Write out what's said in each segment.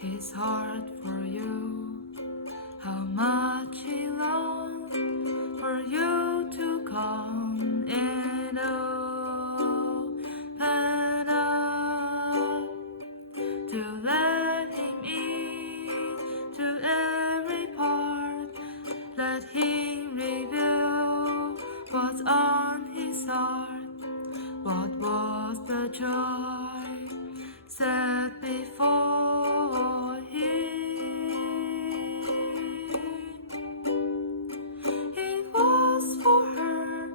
his heart for you, how much he longs for you to come and open up, to let him in to every part, let him reveal what's on his heart. What was the joy set before him? It was for her,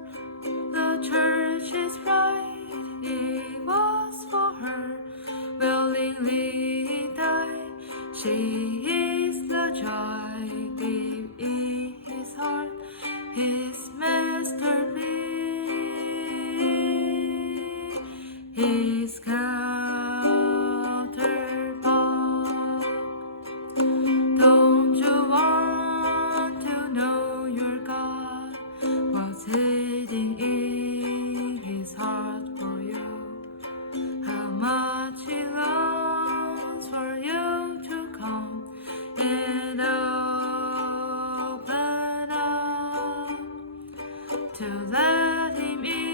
the church is right. It was for her, willingly died. She is the joy deep in his heart, his masterpiece. His counterpart. Don't you want to know your God? What's hidden in his heart for you? How much he longs for you to come and open up, to let him in.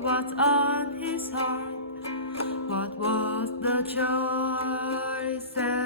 What's on his heart? What was the joy set